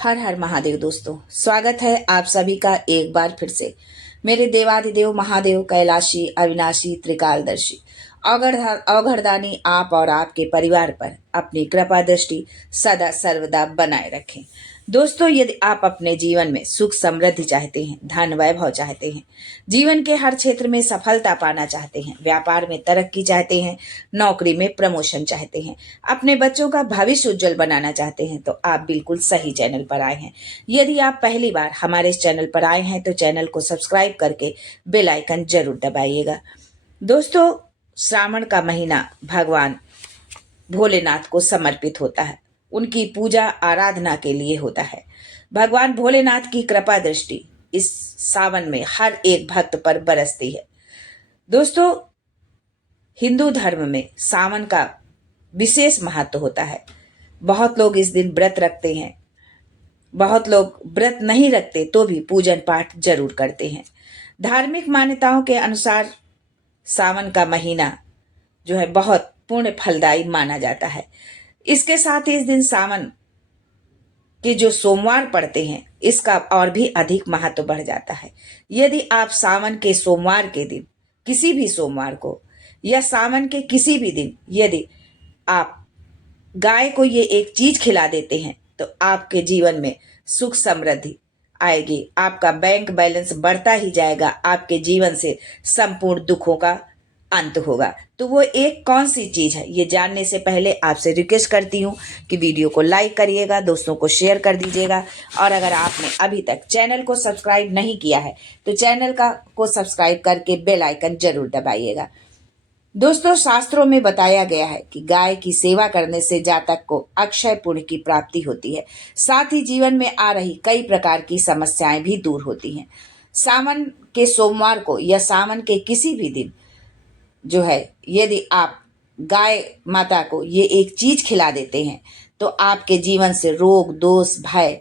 हर हर महादेव। दोस्तों, स्वागत है आप सभी का एक बार फिर से मेरे देवाधिदेव महादेव कैलाशी अविनाशी त्रिकालदर्शी अवघड़दानी आप और आपके परिवार पर अपनी कृपा दृष्टि सदा सर्वदा बनाए रखें। दोस्तों, यदि आप अपने जीवन में सुख समृद्धि चाहते हैं, धन वैभव चाहते हैं, जीवन के हर क्षेत्र में सफलता पाना चाहते हैं, व्यापार में तरक्की चाहते हैं, नौकरी में प्रमोशन चाहते हैं, अपने बच्चों का भविष्य उज्जवल बनाना चाहते हैं, तो आप बिल्कुल सही चैनल पर आए हैं। यदि आप पहली बार हमारे इस चैनल पर आए हैं तो चैनल को सब्सक्राइब करके बेल आइकन जरूर दबाइएगा। दोस्तों, श्रावण का महीना भगवान भोलेनाथ को समर्पित होता है, उनकी पूजा आराधना के लिए होता है। भगवान भोलेनाथ की कृपा दृष्टि इस सावन में हर एक भक्त पर बरसती है। दोस्तों, हिंदू धर्म में सावन का विशेष महत्व होता है। बहुत लोग इस दिन व्रत रखते हैं, बहुत लोग व्रत नहीं रखते तो भी पूजन पाठ जरूर करते हैं। धार्मिक मान्यताओं के अनुसार सावन का महीना जो है बहुत पुण्य फलदायी माना जाता है। इसके साथ ही इस दिन सावन के जो सोमवार पड़ते हैं इसका और भी अधिक महत्व बढ़ जाता है। यदि आप सावन के सोमवार के दिन, किसी भी सोमवार को या सावन के किसी भी दिन यदि आप गाय को ये एक चीज खिला देते हैं तो आपके जीवन में सुख समृद्धि आएगी, आपका बैंक बैलेंस बढ़ता ही जाएगा, आपके जीवन से संपूर्ण दुखों का अंत होगा। तो वो एक कौन सी चीज है, ये जानने से पहले आपसे रिक्वेस्ट करती हूँ कि वीडियो को लाइक करिएगा, दोस्तों को शेयर कर दीजिएगा, और अगर आपने अभी तक चैनल को सब्सक्राइब नहीं किया है तो चैनल को सब्सक्राइब करके बेल आइकन जरूर दबाइएगा। दोस्तों, शास्त्रों में बताया गया है कि गाय की सेवा करने से जातक को अक्षय पुण्य की प्राप्ति होती है, साथ ही जीवन में आ रही कई प्रकार की समस्याएं भी दूर होती हैं। सावन के सोमवार को या सावन के किसी भी दिन जो है यदि आप गाय माता को ये एक चीज खिला देते हैं तो आपके जीवन से रोग दोष भय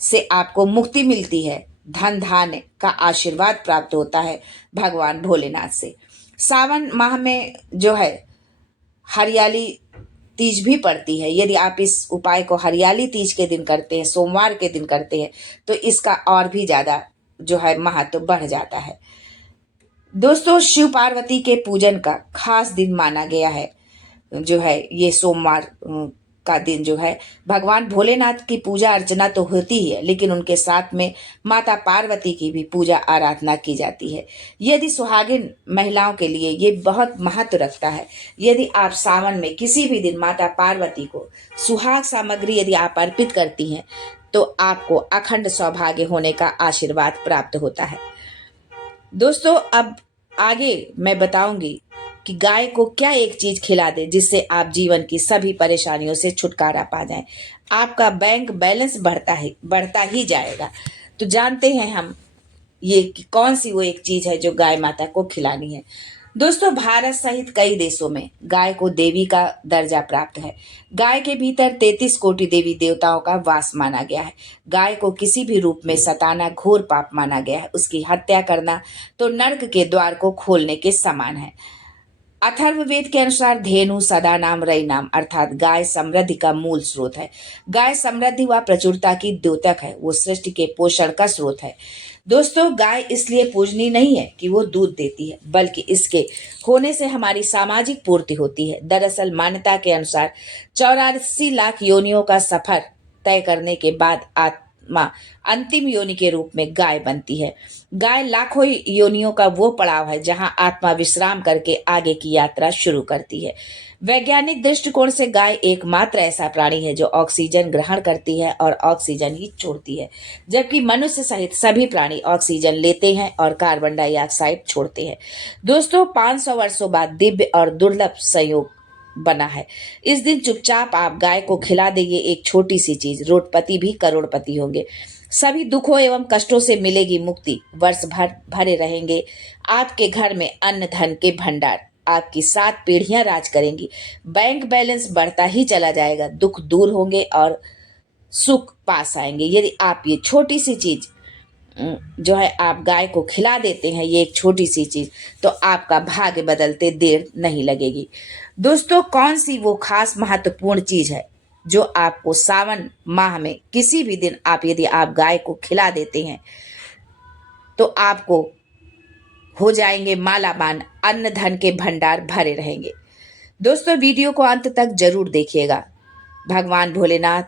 से आपको मुक्ति मिलती है, धन धान्य का आशीर्वाद प्राप्त होता है भगवान भोलेनाथ से। सावन माह में जो है हरियाली तीज भी पड़ती है। यदि आप इस उपाय को हरियाली तीज के दिन करते हैं, सोमवार के दिन करते हैं, तो इसका और भी ज्यादा जो है महत्व बढ़ जाता है। दोस्तों, शिव पार्वती के पूजन का खास दिन माना गया है जो है ये सोमवार का दिन जो है भगवान भोलेनाथ की पूजा अर्चना तो होती ही है, लेकिन उनके साथ में माता पार्वती की भी पूजा आराधना की जाती है। यदि सुहागिन महिलाओं के लिए ये बहुत महत्व रखता है। यदि आप सावन में किसी भी दिन माता पार्वती को सुहाग सामग्री यदि आप अर्पित करती हैं तो आपको अखंड सौभाग्य होने का आशीर्वाद प्राप्त होता है। दोस्तों, अब आगे मैं बताऊंगी कि गाय को क्या एक चीज खिला दे जिससे आप जीवन की सभी परेशानियों से छुटकारा पा जाएं। आपका बैंक बैलेंस बढ़ता ही जाएगा। तो जानते हैं हम ये कि कौन सी वो एक चीज है जो गाय माता को खिलानी है। दोस्तों, भारत सहित कई देशों में गाय को देवी का दर्जा प्राप्त है। गाय के भीतर 33 कोटि देवी देवताओं का वास माना गया है। गाय को किसी भी रूप में सताना घोर पाप माना गया है। उसकी हत्या करना तो नर्क के द्वार को खोलने के समान है। अथर्ववेद के अनुसार धेनु सदा नाम रई नाम अर्थात गाय समृद्धि का मूल स्रोत है। गाय समृद्धि व प्रचुरता की द्योतक है, वो सृष्टि के पोषण का स्रोत है। दोस्तों, गाय इसलिए पूजनीय नहीं है कि वो दूध देती है, बल्कि इसके होने से हमारी सामाजिक पूर्ति होती है। दरअसल मान्यता के अनुसार 84 लाख योनियों का सफर तय करने के बाद आत्मा अंतिम योनि के रूप में गाय बनती है। गाय लाखों योनियों का वो पड़ाव है जहां आत्मा विश्राम करके आगे की यात्रा शुरू करती है। वैज्ञानिक दृष्टिकोण से गाय एकमात्र ऐसा प्राणी है जो ऑक्सीजन ग्रहण करती है और ऑक्सीजन ही छोड़ती है, जबकि मनुष्य सहित सभी प्राणी ऑक्सीजन लेते हैं और कार्बन डाइऑक्साइड छोड़ते हैं। दोस्तों, 500 वर्षों बाद दिव्य और दुर्लभ संयोग बना है। इस दिन चुपचाप आप गाय को खिला देंगे एक छोटी सी चीज, रोडपति भी करोड़पति होंगे। सभी दुखों एवं कष्टों से मिलेगी मुक्ति, वर्ष भर भरे रहेंगे आपके घर में अन्न धन के भंडार, आपकी 7 पीढ़ियां राज करेंगी, बैंक बैलेंस बढ़ता ही चला जाएगा, दुख दूर होंगे और सुख पास आएंगे। यदि आप ये छोटी सी चीज जो है आप गाय को खिला देते हैं, ये एक छोटी सी चीज, तो आपका भाग्य बदलते देर नहीं लगेगी। दोस्तों, कौन सी वो खास महत्वपूर्ण चीज है जो आपको सावन माह में किसी भी दिन आप यदि आप गाय को खिला देते हैं तो आपको हो जाएंगे मालामाल, अन्न धन के भंडार भरे रहेंगे। दोस्तों, वीडियो को अंत तक जरूर देखिएगा। भगवान भोलेनाथ,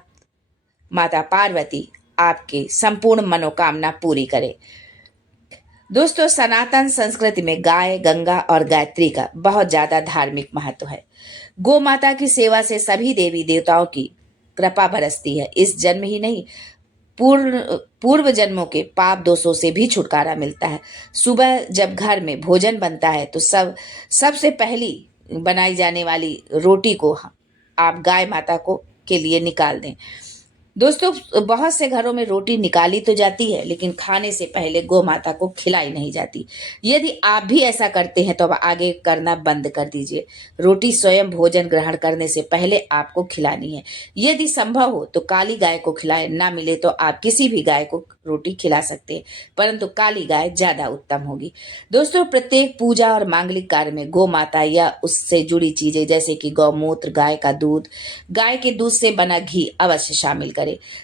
माता पार्वती आपकी संपूर्ण मनोकामना पूरी करे। दोस्तों, सनातन संस्कृति में गाय, गंगा और गायत्री का बहुत ज्यादा धार्मिक महत्व है। गौ माता की सेवा से सभी देवी देवताओं की कृपा बरसती है। इस जन्म ही नहीं, पूर्व जन्मों के पाप दोषों से भी छुटकारा मिलता है। सुबह जब घर में भोजन बनता है तो सबसे पहली बनाई जाने वाली रोटी को आप गाय माता को के लिए निकाल दें। दोस्तों, बहुत से घरों में रोटी निकाली तो जाती है लेकिन खाने से पहले गौ माता को खिलाई नहीं जाती। यदि आप भी ऐसा करते हैं तो अब आगे करना बंद कर दीजिए। रोटी स्वयं भोजन ग्रहण करने से पहले आपको खिलानी है। यदि संभव हो तो काली गाय को खिलाएं, ना मिले तो आप किसी भी गाय को रोटी खिला सकते हैं, परंतु काली गाय ज्यादा उत्तम होगी। दोस्तों, प्रत्येक पूजा और मांगलिक कार्य में गौ माता या उससे जुड़ी चीजें जैसे कि गौमूत्र, गाय का दूध, गाय के दूध से बना घी अवश्य शामिल करें।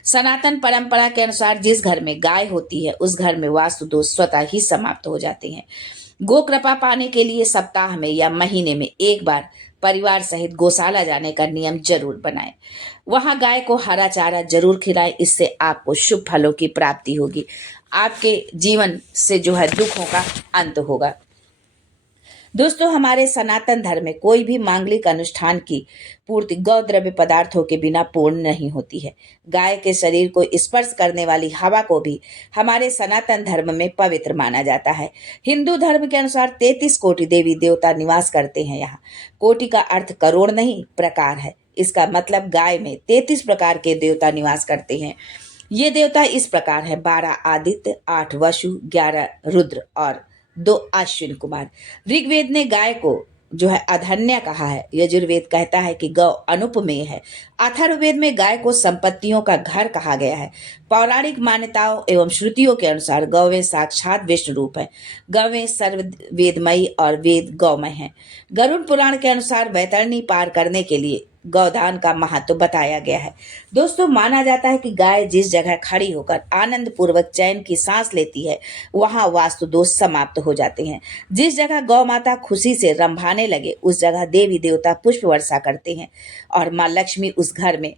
सनातन परंपरा के अनुसार जिस घर में गाय होती है उस घर में वास्तु दोष स्वतः ही समाप्त हो जाते हैं। गो कृपा पाने के लिए सप्ताह में या महीने में एक बार परिवार सहित गौशाला जाने का नियम जरूर बनाएं। वहां गाय को हरा चारा जरूर खिलाएं। इससे आपको शुभ फलों की प्राप्ति होगी। आपके जीवन से जो है दुखों का अंत होगा। दोस्तों, हमारे सनातन धर्म में कोई भी मांगलिक अनुष्ठान की पूर्ति गौ द्रव्य पदार्थों के बिना पूर्ण नहीं होती है। गाय के शरीर को स्पर्श करने वाली हवा को भी हमारे सनातन धर्म में पवित्र माना जाता है। हिंदू धर्म के अनुसार 33 कोटि देवी देवता निवास करते हैं। यहाँ कोटि का अर्थ करोड़ नहीं, प्रकार है। इसका मतलब गाय में 33 प्रकार के देवता निवास करते हैं। ये देवता इस प्रकार है: 12 आदित्य, 8 वसु, 11 रुद्र और 2 अश्विन कुमार। ऋग्वेद ने गाय को जो है अधन्या कहा है। यजुर्वेद कहता है कि गौ अनुपमेय है। अथर्ववेद में गाय को संपत्तियों का घर कहा गया है। पौराणिक मान्यताओं एवं श्रुतियों के अनुसार गौवें साक्षात विष्णु रूप है। गौवें सर्ववेदमयी और वेद गौमय है। गरुड़ पुराण के अनुसार वैतरणी पार करने के लिए गौदान का महत्व बताया गया है। दोस्तों, माना जाता है कि गाय जिस जगह खड़ी होकर आनंद पूर्वक चैन की सांस लेती है वहां वास्तु दोष समाप्त हो जाते हैं। जिस जगह गौ माता खुशी से रंभाने लगे उस जगह देवी देवता पुष्प वर्षा करते हैं और माँ लक्ष्मी उस घर में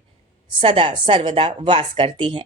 सदा सर्वदा वास करती हैं।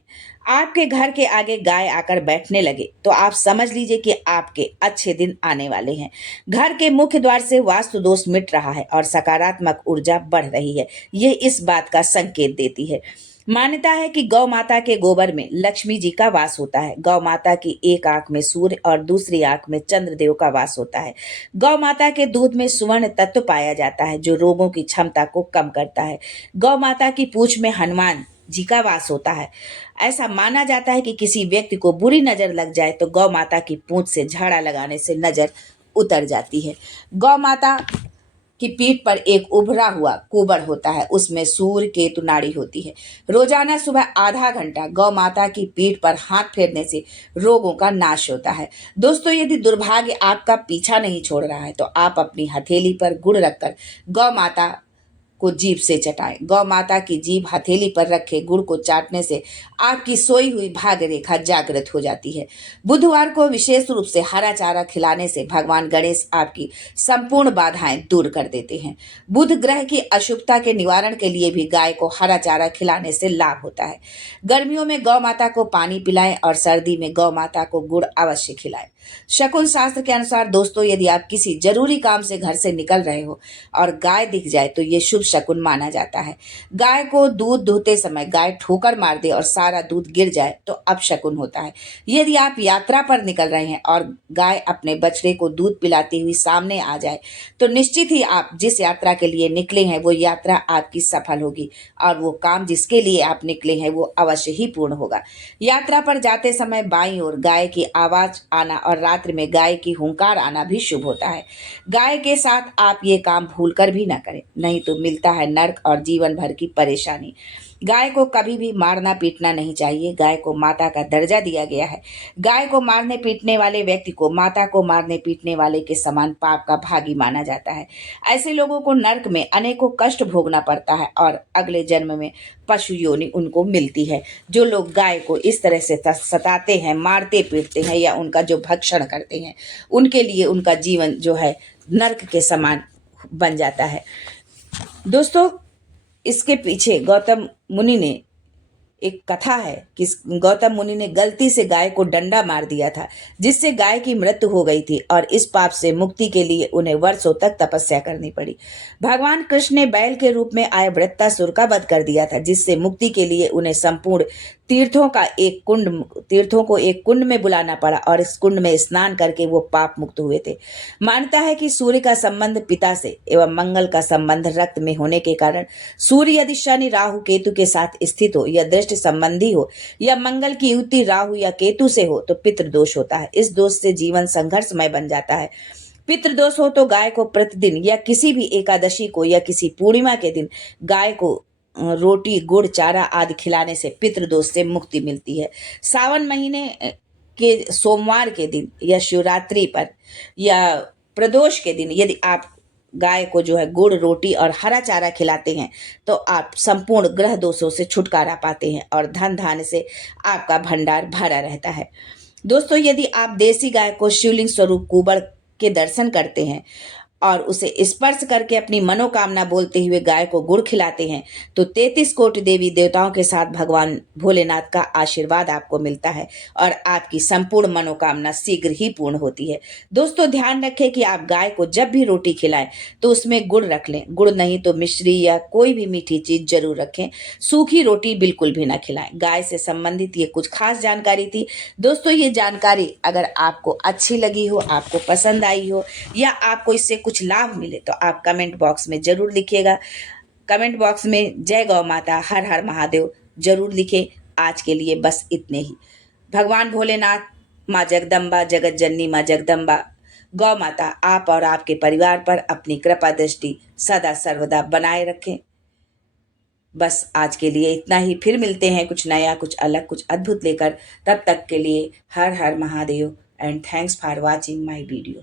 आपके घर के आगे गाय आकर बैठने लगे तो आप समझ लीजिए कि आपके अच्छे दिन आने वाले हैं। घर के मुख्य द्वार से वास्तु दोष मिट रहा है और सकारात्मक ऊर्जा बढ़ रही है। ये इस बात का संकेत देती है। मान्यता है कि गौ माता के गोबर में लक्ष्मी जी का वास होता है। गौ माता की एक आंख में सूर्य और दूसरी आंख में चंद्रदेव का वास होता है। गौ माता के दूध में सुवर्ण तत्व पाया जाता है जो रोगों की क्षमता को कम करता है। गौ माता की पूंछ में हनुमान जी का वास होता है। ऐसा माना जाता है कि किसी व्यक्ति को बुरी नजर लग जाए तो गौ माता की पूंछ से झाड़ा लगाने से नजर उतर जाती है। गौ माता की पीठ पर एक उभरा हुआ कुबड़ होता है, उसमें सूर्य केतु नाड़ी होती है। रोजाना सुबह आधा घंटा गौ माता की पीठ पर हाथ फेरने से रोगों का नाश होता है। दोस्तों, यदि दुर्भाग्य आपका पीछा नहीं छोड़ रहा है तो आप अपनी हथेली पर गुड़ रखकर गौ माता को जीभ से चटाएं। गौ माता की जीभ हथेली पर रखे गुड़ को चाटने से आपकी सोई हुई भाग्य रेखा जागृत हो जाती है। बुधवार को विशेष रूप से हरा चारा खिलाने से भगवान गणेश आपकी संपूर्ण बाधाएं दूर कर देते हैं। बुध ग्रह की अशुभता के निवारण के लिए भी गाय को हरा चारा खिलाने से लाभ होता है। गर्मियों में गौ माता को पानी पिलाएं और सर्दी में गौ माता को गुड़ अवश्य खिलाएं। शकुन शास्त्र के अनुसार दोस्तों, यदि आप किसी जरूरी काम से घर से निकल रहे हो और गाय दिख जाए तो ये शुभ शकुन माना जाता है। गाय को दूध दुहते समय गाय ठोकर मार दे और सारा दूध गिर जाए तो अपशकुन होता है। यदि आप यात्रा पर निकल रहे हैं और गाय अपने बछड़े को दूध पिलाती हुई सामने आ जाए तो निश्चित ही आप जिस यात्रा के लिए निकले हैं वो यात्रा आपकी सफल होगी और वो काम जिसके लिए आप निकले हैं वो अवश्य ही पूर्ण होगा। यात्रा पर जाते समय बाईं ओर गाय की आवाज आना और रात्रि में गाय की हुंकार आना भी शुभ होता है। गाय के साथ आप ये काम भूलकर भी ना करें, नहीं तो मिलता है नर्क और जीवन भर की परेशानी। गाय को कभी भी मारना पीटना नहीं चाहिए। गाय को माता का दर्जा दिया गया है। गाय को मारने पीटने वाले व्यक्ति को माता को मारने पीटने वाले के समान पाप का भागी माना जाता है। ऐसे लोगों को नरक में अनेकों कष्ट भोगना पड़ता है और अगले जन्म में पशु योनि उनको मिलती है। जो लोग गाय को इस तरह से सताते हैं, मारते पीटते हैं या उनका जो भक्षण करते हैं, उनके लिए उनका जीवन जो है नरक के समान बन जाता है। दोस्तों, इसके पीछे गौतम मुनि ने एक कथा है कि गौतम मुनि ने गलती से गाय को डंडा मार दिया था, जिससे गाय की मृत्यु हो गई थी और इस पाप से मुक्ति के लिए उन्हें वर्षों तक तपस्या करनी पड़ी। भगवान कृष्ण ने बैल के रूप में आए वृत्तासुर का वध कर दिया था, जिससे मुक्ति के लिए उन्हें संपूर्ण तीर्थों को एक कुंड में बुलाना पड़ा और इस कुंड में स्नान करके वो पाप मुक्त हुए थे। मानता है कि सूर्य का संबंध पिता से एवं मंगल का संबंध रक्त में होने के कारण सूर्य यदि शनि राहु केतु के साथ स्थित हो या दृष्टि संबंधी हो या मंगल की युति राहु या केतु से हो तो पितृदोष होता है। इस दोष से जीवन संघर्षमय बन जाता है। पितृदोष हो तो गाय को प्रतिदिन या किसी भी एकादशी को या किसी पूर्णिमा के दिन गाय को रोटी गुड़ चारा आदि खिलाने से पितृदोष से मुक्ति मिलती है। सावन महीने के सोमवार के दिन या शिवरात्रि पर या प्रदोष के दिन यदि आप गाय को जो है गुड़ रोटी और हरा चारा खिलाते हैं तो आप संपूर्ण ग्रह दोषों से छुटकारा पाते हैं और धन धान्य से आपका भंडार भरा रहता है। दोस्तों, यदि आप देसी गाय को शिवलिंग स्वरूप कुबड़ के दर्शन करते हैं और उसे स्पर्श करके अपनी मनोकामना बोलते हुए गाय को गुड़ खिलाते हैं तो 33 कोटि देवी देवताओं के साथ भगवान भोलेनाथ का आशीर्वाद आपको मिलता है और आपकी संपूर्ण मनोकामना शीघ्र ही पूर्ण होती है। दोस्तों, ध्यान रखें कि आप गाय को जब भी रोटी खिलाएं तो उसमें गुड़ रख लें। गुड़ नहीं तो मिश्री या कोई भी मीठी चीज जरूर रखें। सूखी रोटी बिल्कुल भी ना खिलाएं। गाय से संबंधित ये कुछ खास जानकारी थी। दोस्तों, ये जानकारी अगर आपको अच्छी लगी हो, आपको पसंद आई हो या आपको इससे कुछ लाभ मिले तो आप कमेंट बॉक्स में जरूर लिखिएगा। कमेंट बॉक्स में जय गौ माता, हर हर महादेव जरूर लिखें। आज के लिए बस इतने ही। भगवान भोलेनाथ, माँ जगदम्बा, जगत जननी माँ जगदम्बा, गौ माता आप और आपके परिवार पर अपनी कृपा दृष्टि सदा सर्वदा बनाए रखें। बस आज के लिए इतना ही। फिर मिलते हैं कुछ नया, कुछ अलग, कुछ अद्भुत लेकर। तब तक के लिए Har Har Mahadev and thanks for watching my video.